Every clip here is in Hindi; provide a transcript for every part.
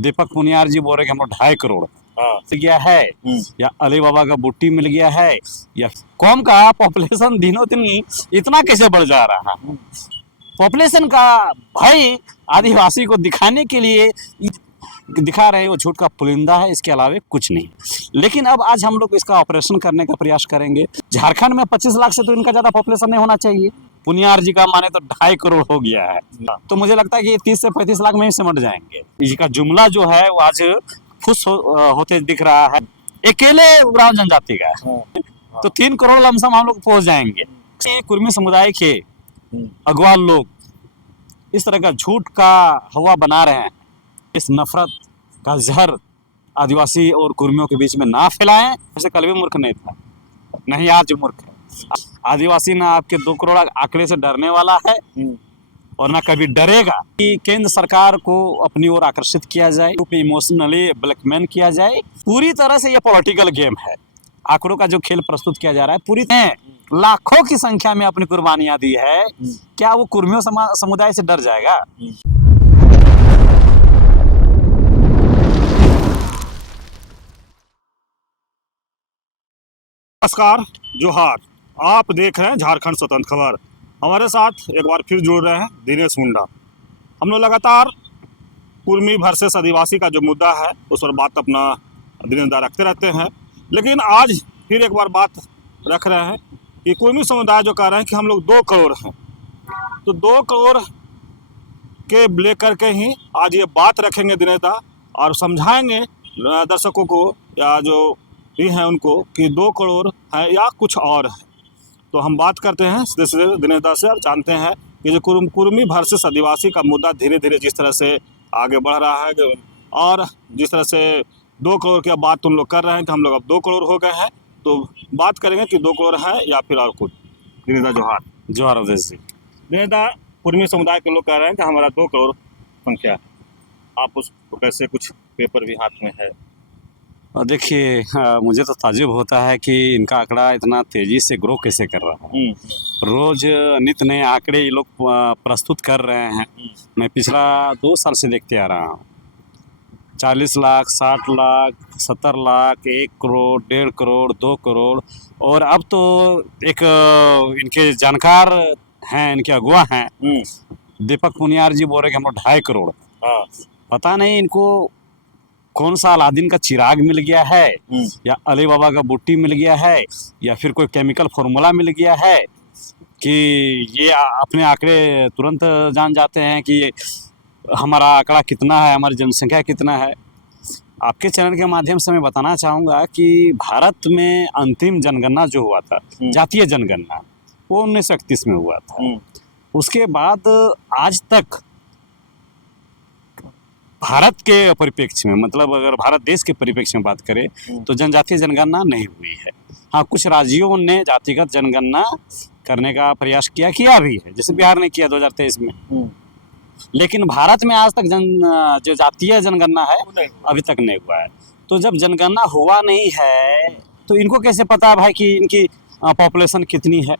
दीपक पुनियार जी बोल रहे कि हम लोग 2.5 करोड़ मिल गया है, या अली बाबा का बुट्टी मिल गया है, या कौम का पॉपुलेशन दिनों दिन इतना कैसे बढ़ जा रहा है। पॉपुलेशन का भाई आदिवासी को दिखाने के लिए दिखा रहे हैं, वो झूठ का पुलिंदा है, इसके अलावा कुछ नहीं। लेकिन अब आज हम लोग इसका ऑपरेशन करने का प्रयास करेंगे। झारखंड में 25 लाख से तो इनका ज्यादा पॉपुलेशन नहीं होना चाहिए। पुनियार जी का माने तो 2.5 करोड़ हो गया है, तो मुझे लगता है कि ये 30 से 35 लाख में ही सिमट जाएंगे। इसका जुमला जो है वो आज खुश होते दिख रहा है, अकेले उरांव जनजाति का है। तो 3 करोड़ लमसम हम लोग पहुंच जाएंगे। कुर्मी समुदाय के अगवा लोग इस तरह का झूठ का हवा बना रहे हैं। इस नफरत का जहर आदिवासी और कुर्मियों के बीच में ना फैलाएं। ऐसे कल भी मूर्ख नहीं था, नहीं आज मूर्ख है। आदिवासी ना आपके 2 करोड़ आंकड़े से डरने वाला है और ना कभी डरेगा। कि केंद्र सरकार को अपनी ओर आकर्षित किया जाए, इमोशनली ब्लैकमेल किया जाए। पूरी तरह से ये पॉलिटिकल गेम है। आंकड़ों का जो खेल प्रस्तुत किया जा रहा है, पूरी लाखों की संख्या में अपनी कुर्बानियां दी है। क्या वो कुर्मियों समुदाय से डर जाएगा? नमस्कार, जोहार। आप देख रहे हैं झारखंड स्वतंत्र खबर। हमारे साथ एक बार फिर जुड़ रहे हैं दिनेश मुंडा। हम लोग लगातार कुर्मी वर्सेस आदिवासी का जो मुद्दा है उस पर बात अपना दिनदा रखते रहते हैं, लेकिन आज फिर एक बार बात रख रहे हैं कि कुर्मी समुदाय जो कह रहे हैं कि हम लोग 2 करोड़ हैं, तो 2 करोड़ के लेकर के ही आज ये बात रखेंगे दिनेदा, और समझाएंगे दर्शकों को या जो भी हैं उनको कि 2 करोड़ है या कुछ और है। तो हम बात करते हैं सीधे दिनेदा से और जानते हैं कि जो कुर्मी वर्सेस आदिवासी का मुद्दा धीरे धीरे जिस तरह से आगे बढ़ रहा है और जिस तरह से 2 करोड़ की बात तुम लोग कर रहे हैं कि हम लोग अब 2 करोड़ हो गए हैं, तो बात करेंगे कि 2 करोड़ है या फिर और कुछ। दिनेदा जोहार। जोहार अवधेश जी। दिनेदा, कुर्मी समुदाय के लोग कह रहे हैं कि हमारा 2 करोड़ संख्या है, आप उसको कैसे, कुछ पेपर भी हाथ में है? देखिए, मुझे तो ताज्जुब होता है कि इनका आंकड़ा इतना तेजी से ग्रो कैसे कर रहा है। रोज नित नए आंकड़े ये लोग प्रस्तुत कर रहे हैं। मैं पिछला 2 साल से देखते आ रहा हूँ। 40 लाख, 60 लाख, 70 लाख, 1 करोड़, 1.5 करोड़, 2 करोड़, और अब तो एक इनके जानकार हैं, इनके अगुआ हैं, दीपक पुनियार जी बोल रहे कि हम लोग 2.5 करोड़। पता नहीं इनको कौन सा अलादीन का चिराग मिल गया है, या अली बाबा का बुट्टी मिल गया है, या फिर कोई केमिकल फॉर्मूला मिल गया है कि ये अपने आंकड़े तुरंत जान जाते हैं कि हमारा आंकड़ा कितना है, हमारी जनसंख्या कितना है। आपके चैनल के माध्यम से मैं बताना चाहूँगा कि भारत में अंतिम जनगणना जो हुआ था, जातीय जनगणना, वो 1931 में हुआ था। उसके बाद आज तक भारत के परिप्रेक्ष्य में, मतलब अगर भारत देश के परिप्रेक्ष्य में बात करें तो जनजातीय जनगणना नहीं हुई है। हाँ, कुछ राज्यों ने जातिगत जनगणना करने का प्रयास किया भी है, जैसे बिहार ने किया 2023 में। लेकिन भारत में आज तक जो जातीय जनगणना है अभी तक नहीं हुआ है। तो जब जनगणना हुआ नहीं है तो इनको कैसे पता भाई कि इनकी पॉपुलेशन कितनी है?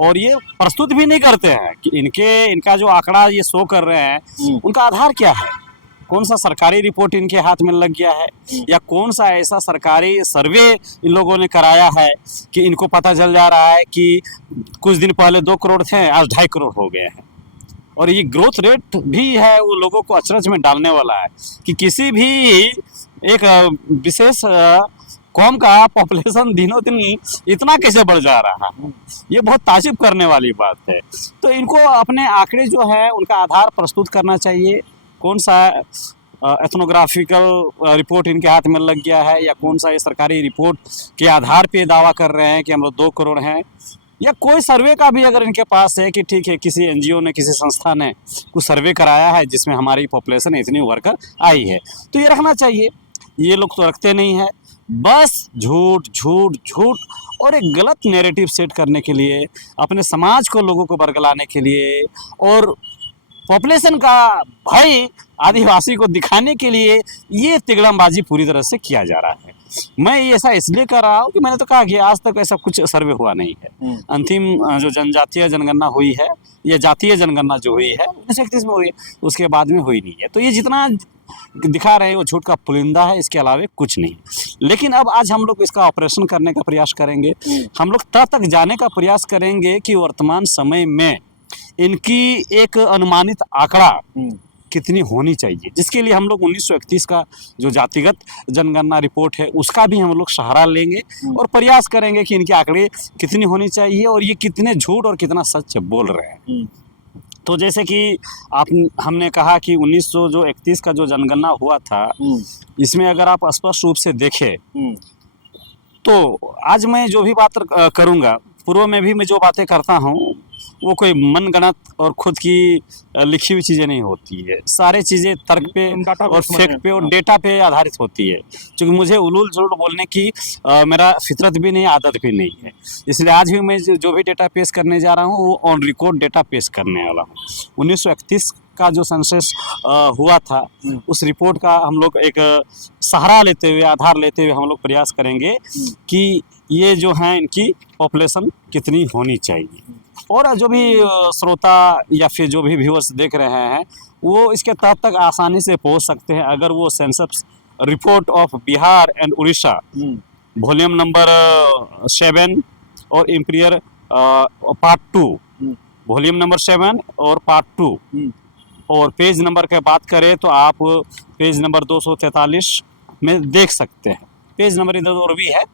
और ये प्रस्तुत भी नहीं करते हैं कि इनका जो आंकड़ा ये शो कर रहे हैं उनका आधार क्या है। कौन सा सरकारी रिपोर्ट इनके हाथ में लग गया है, या कौन सा ऐसा सरकारी सर्वे इन लोगों ने कराया है कि इनको पता चल जा रहा है कि कुछ दिन पहले 2 करोड़ थे, आज 2.5 करोड़ हो गए हैं। और ये ग्रोथ रेट भी है, वो लोगों को अचरज में डालने वाला है कि किसी भी एक विशेष कौम का पॉपुलेशन दिनों दिन इतना कैसे बढ़ जा रहा है। ये बहुत ताज्जुब करने वाली बात है। तो इनको अपने आंकड़े जो है उनका आधार प्रस्तुत करना चाहिए। कौन सा एथनोग्राफिकल रिपोर्ट इनके हाथ में लग गया है, या कौन सा ये सरकारी रिपोर्ट के आधार पे दावा कर रहे हैं कि हम लोग 2 करोड़ हैं, या कोई सर्वे का भी अगर इनके पास है कि ठीक है किसी एनजीओ ने, किसी संस्था ने कुछ सर्वे कराया है जिसमें हमारी पॉपुलेशन इतनी उभर कर आई है, तो ये रखना चाहिए। ये लोग तो रखते नहीं है, बस झूठ झूठ झूठ और एक गलत नैरेटिव सेट करने के लिए, अपने समाज को, लोगों को बरगलाने के लिए, और पॉपुलेशन का भय आदिवासी को दिखाने के लिए ये तिगड़मबाजी पूरी तरह से किया जा रहा है। मैं ये ऐसा इसलिए कर रहा हूँ कि मैंने तो कहा कि आज तक ऐसा कुछ सर्वे हुआ नहीं है। अंतिम जो जनजातीय जनगणना हुई है, या जातीय जनगणना जो हुई है 1931 में हुई है, उसके बाद में हुई नहीं है। तो ये जितना दिखा रहे हैं वो झूठ का पुलिंदा है, इसके अलावा कुछ नहीं। लेकिन अब आज हम लोग इसका ऑपरेशन करने का प्रयास करेंगे। हम लोग तक जाने का प्रयास करेंगे कि वर्तमान समय में इनकी एक अनुमानित आंकड़ा कितनी होनी चाहिए, जिसके लिए हम लोग 1931 का जो जातिगत जनगणना रिपोर्ट है उसका भी हम लोग सहारा लेंगे और प्रयास करेंगे कि इनके आंकड़े कितनी होनी चाहिए और ये कितने झूठ और कितना सच बोल रहे हैं। तो जैसे कि हमने कहा कि 1931 का जो जनगणना हुआ था, इसमें अगर आप स्पष्ट रूप से देखें तो आज मैं जो भी बात करूंगा, पूर्व में भी मैं जो बातें करता हूं वो कोई मनगढ़ंत और खुद की लिखी हुई चीज़ें नहीं होती है। सारी चीज़ें तर्क पे और फैक्ट पे और डेटा पे आधारित होती है। क्योंकि मुझे उलूल झूठ बोलने की मेरा फितरत भी नहीं, आदत भी नहीं है। इसलिए आज भी मैं जो भी डेटा पेश करने जा रहा हूँ वो ऑन रिकॉर्ड डेटा पेश करने वाला हूँ। 1931 का जो सेंसस हुआ था उस रिपोर्ट का हम लोग एक सहारा लेते हुए, आधार लेते हुए हम लोग प्रयास करेंगे कि ये जो है इनकी पॉपुलेशन कितनी होनी चाहिए। और जो भी श्रोता या फिर जो भी व्यूअर्स देख रहे हैं वो इसके तहत तक आसानी से पहुंच सकते हैं अगर वो census report of Bihar and Orissa volume number 7 और इंपीरियर पार्ट 2, वॉल्यूम नंबर 7 और पार्ट 2 और पेज नंबर की बात करें तो आप पेज नंबर 243 में देख सकते हैं। पेज नंबर इधर और भी है।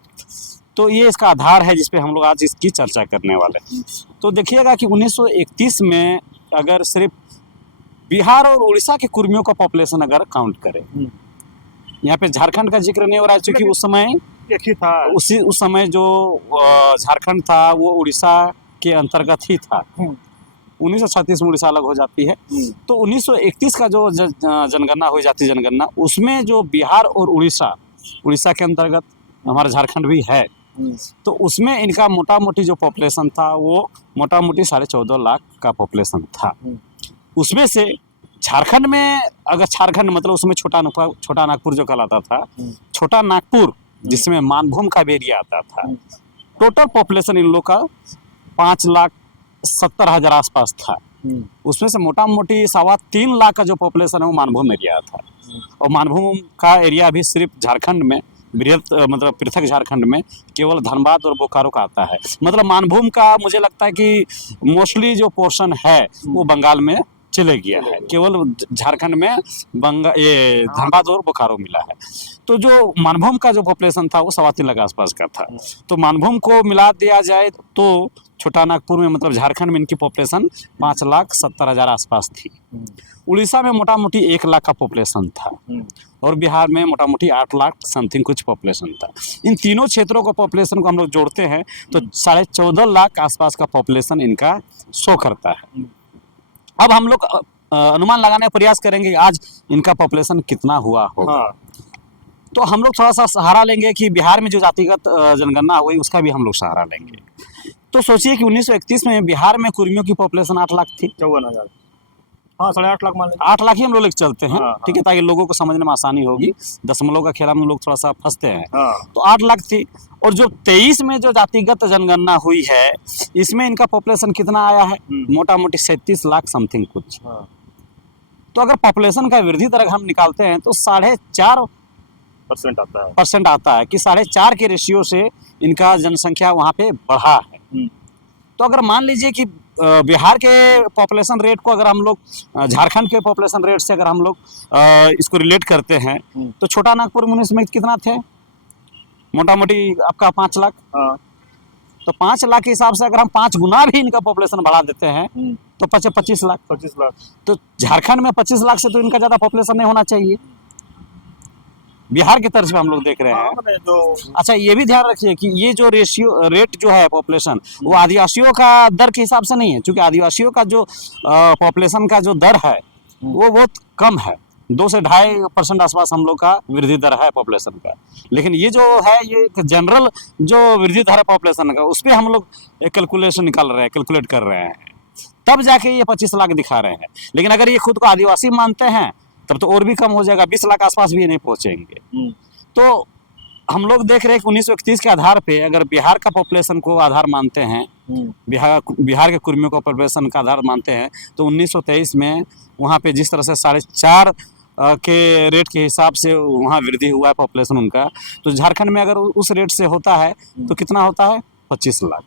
तो ये इसका आधार है जिस पे हम लोग आज इसकी चर्चा करने वाले हैं। तो देखिएगा कि 1931 में अगर सिर्फ बिहार और उड़ीसा के कुर्मियों का पॉपुलेशन अगर काउंट करें, यहाँ पे झारखंड का जिक्र नहीं हो रहा है क्योंकि उस समय एक ही था। उस समय जो झारखंड था वो उड़ीसा के अंतर्गत ही था। 1936 में उड़ीसा अलग हो जाती है। तो 1931 का जो जनगणना हुई, जातीय जनगणना, उसमें जो बिहार और उड़ीसा के अंतर्गत हमारा झारखंड भी है, तो उसमें इनका मोटा मोटी जो पॉपुलेशन था वो मोटा मोटी 14.5 लाख का पॉपुलेशन था। उसमें से झारखंड में अगर झारखंड मतलब उसमें छोटा नागपुर जो कहलाता था, छोटा नागपुर जिसमें मानभूम का भी एरिया आता था, टोटल पॉपुलेशन इन लोग का 5,70,000 आसपास था। उसमें से मोटा मोटी 3.25 लाख का जो पॉपुलेशन है वो मानभूम एरिया था। और मानभूम का एरिया भी सिर्फ झारखंड में मतलब पृथक झारखंड में केवल धनबाद और बोकारो का आता है। मतलब मानभूम का मुझे लगता है कि मोस्टली जो पोर्शन है वो बंगाल में चले गया है, केवल झारखंड में ये धनबाद और बोकारो मिला है। तो जो मानभूम का जो पॉपुलेशन था वो 3.25 लाख आसपास का था। तो मानभूम को मिला दिया जाए तो छोटा नागपुर में मतलब झारखंड में इनकी पॉपुलेशन 5,70,000 आसपास थी। उड़ीसा में मोटा मोटी 1 लाख का पॉपुलेशन था और बिहार में मोटा मोटी 8 लाख समथिंग कुछ पॉपुलेशन था। इन तीनों क्षेत्रों का पॉपुलेशन को हम लोग जोड़ते हैं तो 14.5 लाख आसपास का पॉपुलेशन इनका शो करता है। अब हम लोग अनुमान लगाने का प्रयास करेंगे आज इनका पॉपुलेशन कितना हुआ होगा। तो हम लोग थोड़ा सा सहारा लेंगे कि बिहार में जो जातिगत जनगणना हुई उसका भी हम लोग सहारा लेंगे। तो सोचिए कि 1931 में बिहार में कुर्मियों की पॉपुलेशन 8 लाख थी। 54,000, हाँ 8.5 लाख मान लें। 8 लाख ही हम लोग लेके चलते हैं, हाँ, ठीक है, ताकि लोगों को समझने में आसानी होगी। दशमलव का खेल हम लोग थोड़ा सा फंसते हैं। हाँ। तो 8 लाख थी। और जो 23 में जो जातिगत जनगणना हुई है इसमें इनका पॉपुलेशन कितना आया है, मोटा मोटी 37 लाख समथिंग कुछ। तो अगर पॉपुलेशन का वृद्धि दर हम निकालते हैं तो 4.5% आता है कि 4.5 के रेशियो से इनका जनसंख्या वहाँ पे बढ़ा है। तो अगर मान लीजिए कि बिहार के पॉपुलेशन रेट को अगर हम लोग झारखंड के पॉपुलेशन रेट से अगर हम लोग इसको रिलेट करते हैं तो छोटा नागपुर में इसमें कितना थे, मोटा मोटी आपका 5 लाख। तो 5 लाख के हिसाब से अगर हम 5 गुना भी इनका पॉपुलेशन बढ़ा देते हैं तो 25 लाख। तो झारखंड में 25 लाख से तो इनका ज़्यादा पॉपुलेशन नहीं होना चाहिए बिहार के तर्ज पे हम लोग देख रहे हैं। अच्छा, ये भी ध्यान रखिए कि ये जो रेट जो है पॉपुलेशन वो आदिवासियों का दर के हिसाब से नहीं है, क्योंकि आदिवासियों का जो पॉपुलेशन का जो दर है वो बहुत कम है। 2 से 2.5% आसपास हम लोग का वृद्धि दर है पॉपुलेशन का। लेकिन ये जो है ये जनरल जो वृद्धि दर है पॉपुलेशन का उस पर हम लोग कैलकुलेशन निकाल रहे हैं, कैलकुलेट कर रहे हैं, तब जाके ये 25 लाख दिखा रहे हैं। लेकिन अगर ये खुद को आदिवासी मानते हैं तब तो और भी कम हो जाएगा, 20 लाख आसपास भी नहीं पहुंचेंगे। तो हम लोग देख रहे हैं कि 1931 के आधार पे अगर बिहार का पॉपुलेशन को आधार मानते हैं, बिहार के कुर्मियों को पॉपुलेशन का आधार मानते हैं, तो 1923 में वहाँ पे जिस तरह से 4.5 के रेट के हिसाब से वहाँ वृद्धि हुआ है पॉपुलेशन उनका, तो झारखंड में अगर उस रेट से होता है तो कितना होता है? 25 लाख।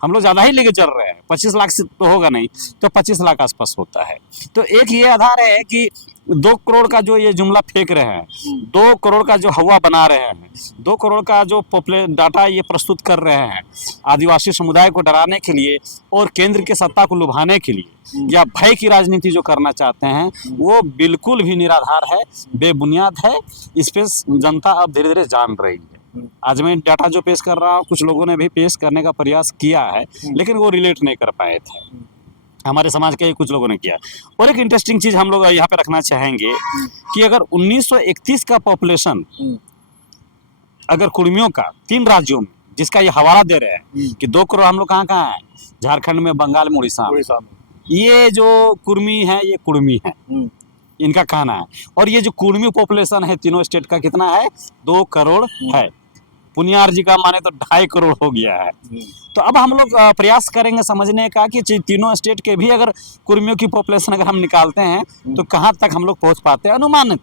हम लोग ज़्यादा ही लेके चल रहे हैं, 25 लाख से तो होगा नहीं, तो 25 लाख आसपास होता है। तो एक ये आधार है कि 2 करोड़ का जो ये जुमला फेंक रहे हैं, 2 करोड़ का जो हवा बना रहे हैं, 2 करोड़ का जो डाटा ये प्रस्तुत कर रहे हैं आदिवासी समुदाय को डराने के लिए और केंद्र की सत्ता को लुभाने के लिए या भय की राजनीति जो करना चाहते हैं, वो बिल्कुल भी निराधार है, बेबुनियाद है। इस पे जनता अब धीरे धीरे जान रही है। आज मैं डाटा जो पेश कर रहा हूँ, कुछ लोगों ने भी पेश करने का प्रयास किया है, लेकिन वो रिलेट नहीं कर पाए थे। हमारे समाज के ही कुछ लोगों ने किया। और एक इंटरेस्टिंग चीज़ हम लोग यहाँ पे रखना चाहेंगे कि अगर 1931 का पॉपुलेशन अगर कुर्मियों का 3 राज्यों में, जिसका ये हवाला दे रहे हैं कि 2 करोड़ हम लोग कहाँ कहाँ हैं, झारखंड में, बंगाल में, उड़ीसा में, ये जो कुर्मी है ये कुर्मी है, इनका कहना है। और ये जो कुर्मी पॉपुलेशन है तीनों स्टेट का कितना है? 2 करोड़ है। पुनियार जी का माने तो 2.5 करोड़ हो गया है। तो अब हम लोग प्रयास करेंगे समझने का कि तीनों स्टेट के भी अगर कुर्मियों की पॉपुलेशन अगर हम निकालते हैं तो कहाँ तक हम लोग पहुँच पाते हैं। अनुमानित,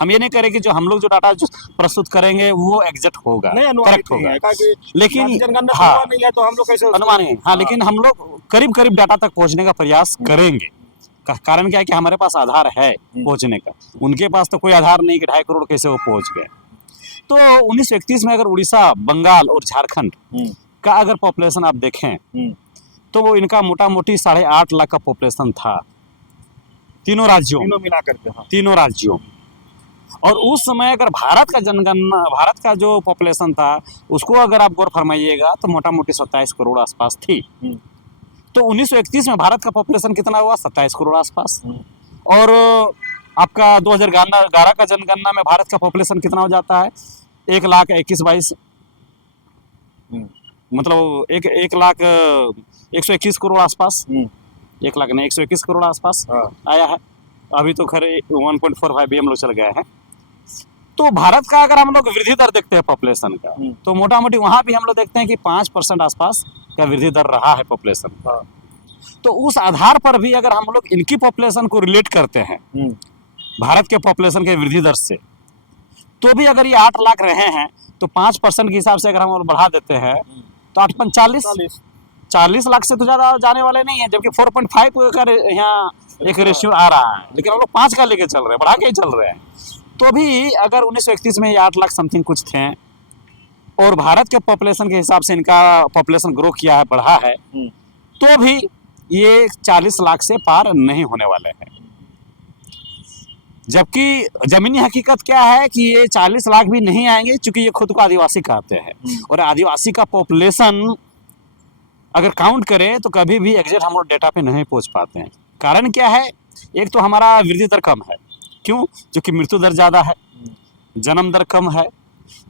हम ये नहीं करेंगे जो हम लोग जो डाटा प्रस्तुत करेंगे वो एग्जैक्ट होगा, करेक्ट होगा, लेकिन हाँ तो हम लोग कैसे अनुमानित, हाँ, लेकिन हम लोग करीब करीब डाटा तक पहुँचने का प्रयास करेंगे। कारण क्या है कि हमारे पास आधार है पहुँचने का, उनके पास तो कोई आधार नहीं कि 2.5 करोड़ कैसे वो पहुँच गए। तो 1931 में अगर उड़ीसा, बंगाल और झारखंड का अगर पॉपुलेशन आप देखें तो वो इनका मोटा मोटी 8.5 लाख का पॉपुलेशन था तीनों राज्यों, तीनों मिला करके, हाँ, तीनों राज्यों। और उस समय अगर भारत का जनगणना, भारत का जो पॉपुलेशन था उसको अगर आप गौर फरमाइएगा तो मोटा मोटी 27 करोड़ आसपास थी। तो 1931 में भारत का पॉपुलेशन कितना हुआ? 27 करोड़ आसपास। और आपका 2011 का जनगणना में भारत का पॉपुलेशन कितना हो जाता है? 1,21,22, मतलब 1,21 करोड़ आसपास, 1 लाख नहीं, 121 करोड़ आसपास आया है। अभी तो खैर 1.45 भी हम लोग चल गए हैं। तो भारत का अगर हम लोग वृद्धि दर देखते हैं पॉपुलेशन का, तो मोटा मोटी वहाँ भी हम लोग देखते हैं कि 5% आसपास का वृद्धि दर रहा है पॉपुलेशन का। तो उस आधार पर भी अगर हम लोग इनकी पॉपुलेशन को रिलेट करते हैं भारत के पॉपुलेशन के वृद्धि दर से, तो भी अगर ये 8 लाख रहे हैं तो 5% के हिसाब से अगर हम बढ़ा देते हैं तो 8 40 लाख से तो ज़्यादा जाने वाले नहीं है। जबकि 4.5 का यहाँ एक रेशियो आ रहा है, लेकिन हम लोग 5 का लेके चल रहे हैं, बढ़ा के ही चल रहे हैं। तो भी अगर 1931 में ये 8 लाख समथिंग कुछ थे और भारत के पॉपुलेशन के हिसाब से इनका पॉपुलेशन ग्रो किया है, बढ़ा है, तो भी ये 40 लाख से पार नहीं होने वाले हैं। जबकि जमीनी हकीकत क्या है कि ये 40 लाख भी नहीं आएंगे, क्योंकि ये खुद को आदिवासी कहते हैं और आदिवासी का पॉपुलेशन अगर काउंट करें तो कभी भी एग्जैक्ट हम लोग डेटा पे नहीं पहुंच पाते हैं। कारण क्या है? एक तो हमारा वृद्धि दर कम है, क्यों? क्योंकि मृत्यु दर ज़्यादा है, जन्म दर कम है,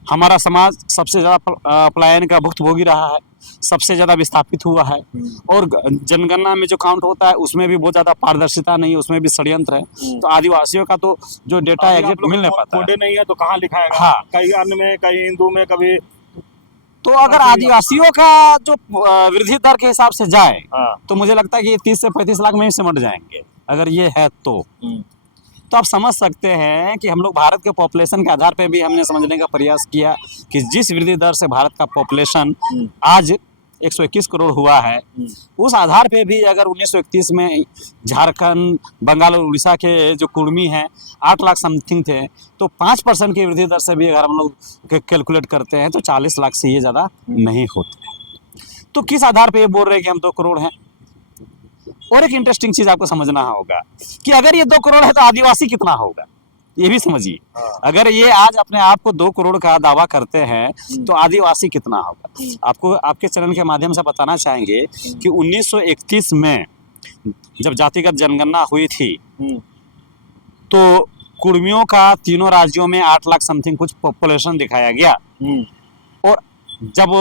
हमारा समाज सबसे ज़्यादा पलायन का भुक्तभोगी रहा है, सबसे ज़्यादा विस्थापित हुआ है, और जनगणना में जो काउंट होता है उसमें भी बहुत ज़्यादा पारदर्शिता नहीं है, उसमें भी षड्यंत्र है। तो आदिवासियों का तो जो डेटा एग्जैक्ट मिल नहीं पाता है, नहीं है तो कहाँ लिखाएगा? हाँ, कहीं अन्य में, कहीं हिंदू में, कभी। तो अगर आदिवासियों का जो वृद्धि दर के हिसाब से जाए तो मुझे लगता है कि ये 30 से 35 लाख में ही सिमट जाएंगे अगर ये है तो आप समझ सकते हैं कि हम लोग भारत के पॉपुलेशन के आधार पे भी हमने समझने का प्रयास किया कि जिस वृद्धि दर से भारत का पॉपुलेशन आज 121 करोड़ हुआ है, उस आधार पे भी अगर 1931 में झारखंड, बंगाल और उड़ीसा के जो कुर्मी हैं 8 लाख समथिंग थे, तो 5% की वृद्धि दर से भी अगर हम लोग कैलकुलेट करते हैं तो 40 लाख से ये ज़्यादा नहीं होते। तो किस आधार पे ये बोल रहे हैं कि हम 2 करोड़ हैं? और एक इंटरेस्टिंग चीज़ आपको समझना होगा कि अगर ये 2 करोड़ है तो आदिवासी कितना होगा, ये भी समझिए। अगर ये आज अपने आप को 2 करोड़ का दावा करते हैं तो आदिवासी कितना होगा? आपको आपके चैनल के माध्यम से बताना चाहेंगे कि 1931 में जब जातिगत जनगणना हुई थी तो कुर्मियों का तीनों राज्यों में 8 लाख समथिंग कुछ पॉपुलेशन दिखाया गया, और जब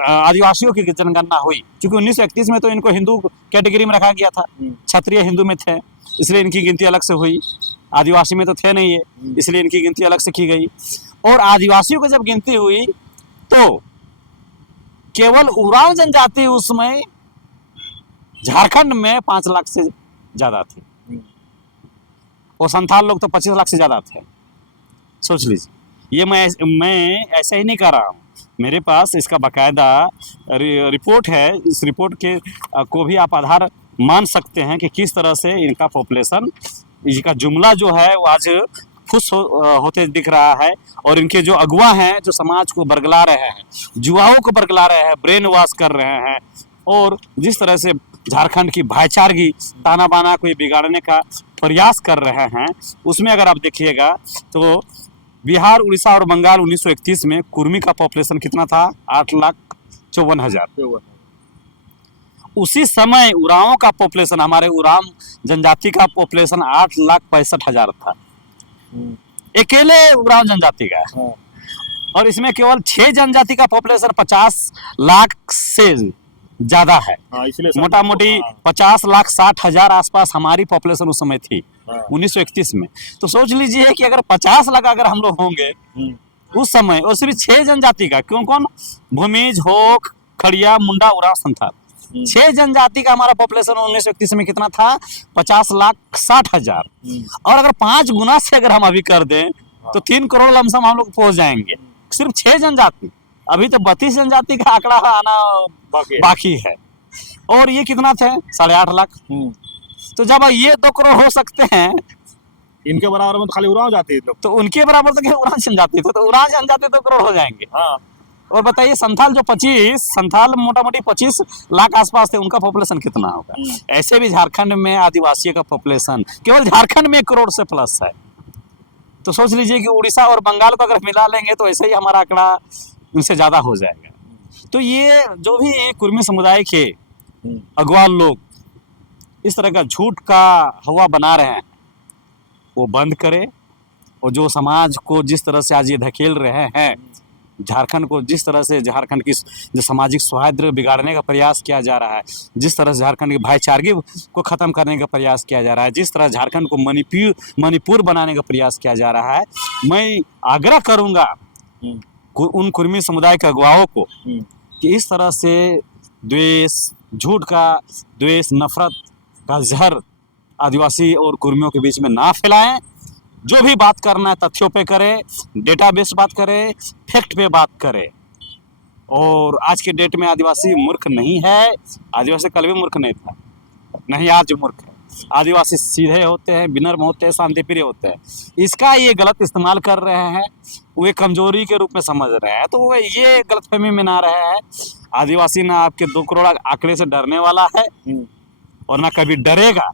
आदिवासियों की जनगणना हुई, क्योंकि 1931 में तो इनको हिंदू कैटेगरी में रखा गया था, क्षत्रिय हिंदू में थे, इसलिए इनकी गिनती अलग से हुई। आदिवासी में तो थे नहीं है, इसलिए इनकी गिनती अलग से की गई। और आदिवासियों की जब गिनती हुई तो केवल उरांव जनजाति उसमें झारखंड में 5 लाख से ज्यादा थे, और संथाल लोग तो 25 लाख से ज्यादा थे। सोच लीजिए, ये मैं ऐसे ही नहीं कर रहा हूँ, मेरे पास इसका बाकायदा रिपोर्ट है। इस रिपोर्ट के को भी आप आधार मान सकते हैं कि किस तरह से इनका पॉपुलेशन, इसका जुमला जो है वो आज खुश होते दिख रहा है। और इनके जो अगुआ हैं, जो समाज को बरगला रहे हैं, युवाओं को बरगला रहे हैं, ब्रेन वॉश कर रहे हैं, और जिस तरह से झारखंड की भाईचारगी ताना बाना को बिगाड़ने का प्रयास कर रहे हैं, उसमें अगर आप देखिएगा तो बिहार, उड़ीसा और बंगाल 1931 में कुर्मी का पॉपुलेशन कितना था? 8,54,000। उसी समय उरांव का पॉपुलेशन, हमारे उरांव जनजाति का पॉपुलेशन 8,65,000 था, अकेले उरांव जनजाति का। और इसमें केवल 6 जनजाति का पॉपुलेशन 50 लाख से ज्यादा है। मोटा मोटी 50,60,000 आसपास हमारी पॉपुलेशन उस समय थी 1931 में। तो सोच लीजिए कि अगर 50 लाख अगर हम लोग होंगे उस समय, और सिर्फ 6 जनजाति का, कौन कौन? भूमिज, होक, खड़िया, मुंडा, उरांव, संथाल, 6 जनजाति का हमारा पॉपुलेशन 1931 में कितना था? 50,60,000। और अगर 5 गुना से अगर हम अभी कर दें तो 3 करोड़ लमसम हम लोग पहुंच जाएंगे, सिर्फ 6 जनजाति। अभी तो 32 जनजाति का आंकड़ा आना बाकी है। और ये कितना थे? 8.5 लाख। तो जब ये 2 करोड़ हो सकते हैं, इनके बराबर में तो खाली उरांव जाति है, तो उनके बराबर तो उरांव जनजाति थे, तो उरांव जनजाति 2 करोड़ हो जाएंगे। और बताइए संथाल जो 25, संथाल मोटा मोटी 25 लाख आसपास थे, उनका पॉपुलेशन कितना होगा? ऐसे भी झारखंड में आदिवासियों का पॉपुलेशन केवल झारखंड में 1 करोड़ से प्लस है। तो सोच लीजिए कि उड़ीसा और बंगाल को अगर मिला लेंगे तो ऐसे ही हमारा आंकड़ा उनसे ज्यादा हो जाएगा। तो ये जो भी कुर्मी समुदाय के अगवा लोग इस तरह का झूठ का हवा बना रहे हैं, वो बंद करें। और जो समाज को जिस तरह से आज ये धकेल रहे हैं, झारखंड को जिस तरह से झारखंड की जो सामाजिक सौहार्द बिगाड़ने का प्रयास किया जा रहा है, जिस तरह से झारखंड की भाईचारगी को ख़त्म करने का प्रयास किया जा रहा है, जिस तरह झारखंड को मणिपुर बनाने का प्रयास किया जा रहा है, मैं आग्रह करूँगा उन कुर्मी समुदाय के अगुवाओं को कि इस तरह से द्वेष, झूठ का द्वेष, नफरत का जहर आदिवासी और कुर्मियों के बीच में ना फैलाएं। जो भी बात करना है तथ्यों पे करें, डेटाबेस बात करें, फैक्ट पे बात करें। और आज के डेट में आदिवासी मूर्ख नहीं है, आदिवासी कल भी मूर्ख नहीं था, नहीं आज मूर्ख है। आदिवासी सीधे होते हैं, विनम्र होते हैं, शांतिप्रिय होते हैं। इसका ये गलत इस्तेमाल कर रहे हैं, वो एक कमजोरी के रूप में समझ रहे हैं। तो वो ये गलतफहमी में ना रहे हैं। आदिवासी ना आपके 2 करोड़ आंकड़े से डरने वाला है और ना कभी डरेगा।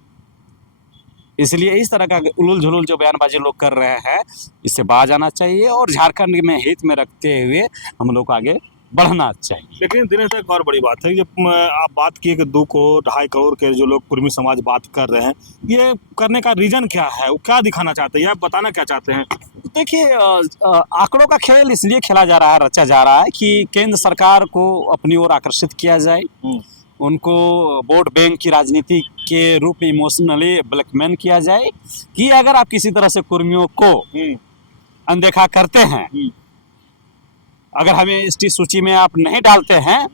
इसलिए इस तरह का उलूल झुलूल जो बयानबाजी लोग कर रहे हैं, इससे बाज आना चाहिए और झारखंड में हित में रखते हुए हम लोग को आगे बढ़ना चाहिए। लेकिन दिनेश, एक और बड़ी बात है, जब आप बात किए कि 2 करोड़ 2.5 करोड़ के जो लोग कुर्मी समाज बात कर रहे हैं, ये करने का रीजन क्या है? वो क्या दिखाना चाहते हैं या बताना क्या चाहते हैं? देखिए, आंकड़ों का खेल इसलिए खेला जा रहा है, रचा जा रहा है कि केंद्र सरकार को अपनी ओर आकर्षित किया जाए, उनको वोट बैंक की राजनीति के रूप में इमोशनली ब्लैकमेल किया जाए कि अगर आप किसी तरह से कुर्मियों को अनदेखा करते हैं, अगर हमें एसटी सूची में आप नहीं डालते हैं,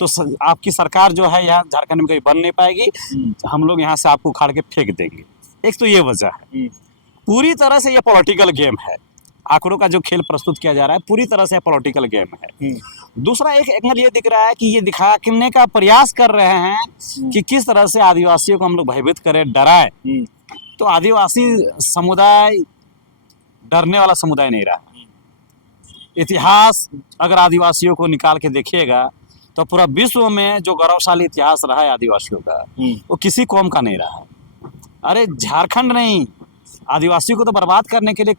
तो आपकी सरकार जो है यहाँ झारखंड में कहीं बन नहीं पाएगी, हम लोग यहाँ से आपको उखाड़ के फेंक देंगे। एक तो ये वजह है। पूरी तरह से ये पॉलिटिकल गेम है। आंकड़ों का जो खेल प्रस्तुत किया जा रहा है पूरी तरह से पॉलिटिकल गेम है। दूसरा एक एंगल ये दिख रहा है कि ये दिखाने का प्रयास कर रहे हैं कि किस तरह से आदिवासियों को हम लोग भयभीत करें, डराएं। तो आदिवासी समुदाय डरने वाला समुदाय नहीं रहा। इतिहास अगर आदिवासियों को निकाल के देखिएगा तो पूरा विश्व में जो गौरवशाली इतिहास रहा है आदिवासियों का, वो किसी कौम का नहीं रहा। अरे झारखंड नहीं, आदिवासियों को तो बर्बाद करने के लिए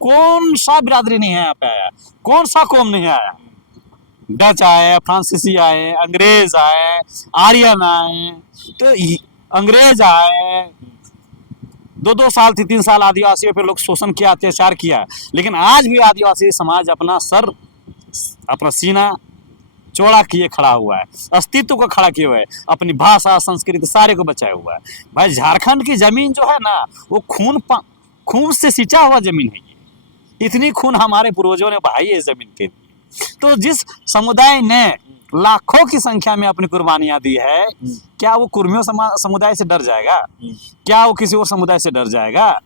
कौन सा बिरादरी नहीं है यहाँ पे आया, कौन सा कौम नहीं आया। डच आए, फ्रांसीसी आए, अंग्रेज आए, आर्यन आए, तो अंग्रेज आए, 2-2 साल 3-3 साल आदिवासियों पे लोग शोषण किया, अत्याचार किया, लेकिन आज भी आदिवासी समाज अपना सर, अपना सीना चौड़ा किए खड़ा हुआ है, अस्तित्व को खड़ा किए हुए है, अपनी भाषा, संस्कृति सारे को बचाए हुआ है। भाई झारखंड की जमीन जो है ना, वो खून से सिंचा हुआ जमीन है ये, इतनी खून हमारे पूर्वजों ने बहाई है इस जमीन के लिए। तो जिस समुदाय ने लाखों की संख्या में अपनी कुर्बानियां दी है, क्या वो कुर्मियों समुदाय से डर जाएगा? क्या वो किसी और समुदाय से डर जाएगा?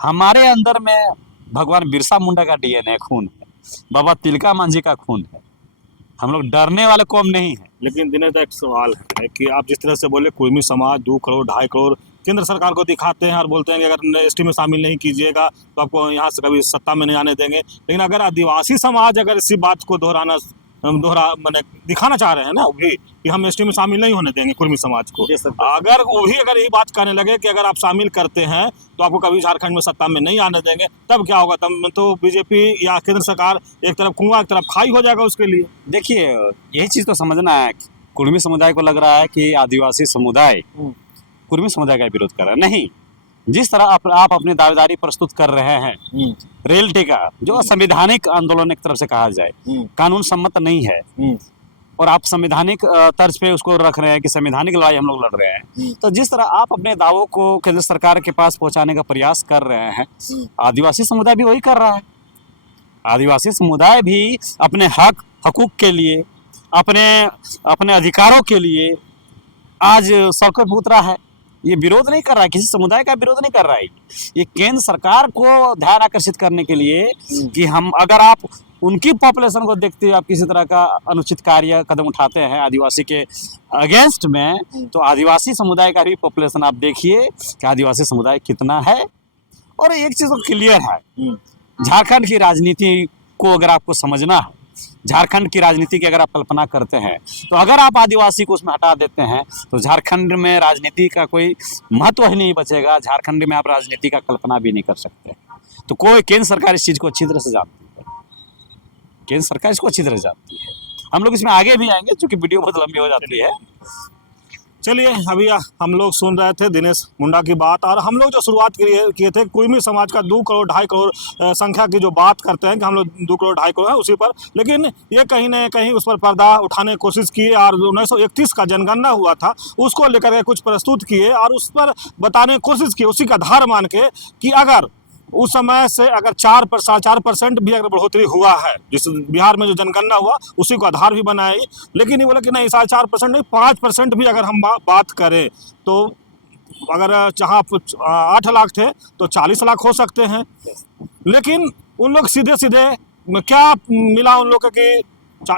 हमारे अंदर में भगवान बिरसा मुंडा का डीएनए खून है, बाबा तिलका मांझी का खून है। हम लोग डरने वाले कौम नहीं है। लेकिन दिनेश दा, एक सवाल है कि आप जिस तरह से बोले कुर्मी समाज 2 करोड़ 2.5 करोड़ केंद्र सरकार को दिखाते हैं और बोलते हैं कि अगर एसटी में शामिल नहीं कीजिएगा तो आपको यहाँ से कभी सत्ता में नहीं आने देंगे, लेकिन अगर आदिवासी समाज अगर इसी बात को मैंने दिखाना चाह रहे हैं ना भी कि हम एसटी में शामिल नहीं होने देंगे कुर्मी समाज को, अगर वो भी अगर यही बात कहने लगे कि अगर आप शामिल करते हैं तो आपको कभी झारखंड में सत्ता में नहीं आने देंगे, तब क्या होगा? तब तो बीजेपी या केंद्र सरकार एक तरफ कुआं एक तरफ खाई हो जाएगा उसके लिए। देखिए, यही चीज तो समझना है। कुर्मी समुदाय को लग रहा है कि आदिवासी समुदाय कुर्मी समुदाय का विरोध कर रहा है। नहीं, जिस तरह आप अपनी दावेदारी प्रस्तुत कर रहे हैं रियल्टी का, जो संवैधानिक आंदोलन एक तरफ से कहा जाए, कानून सम्मत नहीं है, और आप संवैधानिक तर्ज पे उसको रख रहे हैं कि संवैधानिक लड़ाई हम लोग लड़ रहे हैं, तो जिस तरह आप अपने दावों को केंद्र सरकार के पास पहुंचाने का प्रयास कर रहे हैं, आदिवासी समुदाय भी वही कर रहा है। आदिवासी समुदाय भी अपने हकूक के लिए, अपने अधिकारों के लिए आज सड़कों पर उतरा है। ये विरोध नहीं कर रहा है, किसी समुदाय का विरोध नहीं कर रहा है। ये केंद्र सरकार को ध्यान आकर्षित करने के लिए कि हम, अगर आप उनकी पॉपुलेशन को देखते हुए आप किसी तरह का अनुचित कार्य कदम उठाते हैं आदिवासी के अगेंस्ट में, तो आदिवासी समुदाय का भी पॉपुलेशन आप देखिए कि आदिवासी समुदाय कितना है। और एक चीज तो क्लियर है, झारखंड की राजनीति को अगर आपको समझना है, झारखंड की राजनीति की अगर आप कल्पना करते हैं, तो अगर आप आदिवासी को उसमें हटा देते हैं तो झारखंड में राजनीति का कोई महत्व ही नहीं बचेगा। झारखंड में आप राजनीति का कल्पना भी नहीं कर सकते। तो कोई केंद्र सरकार इस चीज को अच्छी तरह से जानती है, केंद्र सरकार इसको अच्छी तरह से जानती है। हम लोग इसमें आगे भी आएंगे, क्योंकि वीडियो बहुत लंबी हो जाती है। चलिए, अभी हम लोग सुन रहे थे दिनेश मुंडा की बात, और हम लोग जो शुरुआत किए थे कुर्मी समाज का 2 करोड़ 2.5 करोड़ संख्या की जो बात करते हैं कि हम लोग 2 करोड़ 2.5 करोड़ है उसी पर, लेकिन ये कहीं ना कहीं उस पर पर्दा उठाने की कोशिश की और 1931 का जनगणना हुआ था उसको लेकर के कुछ प्रस्तुत किए और उस पर बताने की कोशिश की, उसी का आधार मान के कि अगर उस समय से अगर 4% भी अगर बढ़ोतरी हुआ है, जिस बिहार में जो जनगणना हुआ उसी को आधार भी बनाई, लेकिन ये बोला कि नहीं 4.5% नहीं 5% भी अगर हम बात करें तो अगर जहाँ 8 लाख थे तो 40 लाख हो सकते हैं। लेकिन उन लोग सीधे सीधे क्या मिला उन लोग कि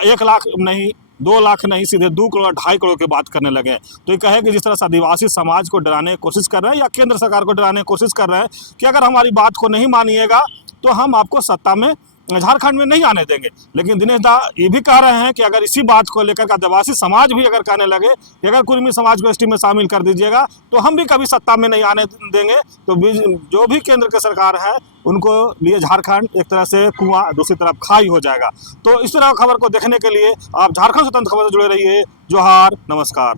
1 लाख नहीं 2 लाख नहीं, सीधे 2 करोड़ 2.5 करोड़ की बात करने लगे। तो ये कहे कि जिस तरह से आदिवासी समाज को डराने की कोशिश कर रहे हैं या केंद्र सरकार को डराने की कोशिश कर रहे हैं कि अगर हमारी बात को नहीं मानिएगा तो हम आपको सत्ता में झारखंड में नहीं आने देंगे। लेकिन दिनेश दा ये भी कह रहे हैं कि अगर इसी बात को लेकर आदिवासी समाज भी अगर कहने लगे कि अगर कुर्मी समाज को एसटी में शामिल कर दीजिएगा तो हम भी कभी सत्ता में नहीं आने देंगे, तो जो भी केंद्र की सरकार है उनको लिए झारखंड एक तरह से कुआं, दूसरी तरफ खाई हो जाएगा। तो इस तरह खबर को देखने के लिए आप झारखंड स्वतंत्र खबर से जुड़े रहिए। जोहार, नमस्कार।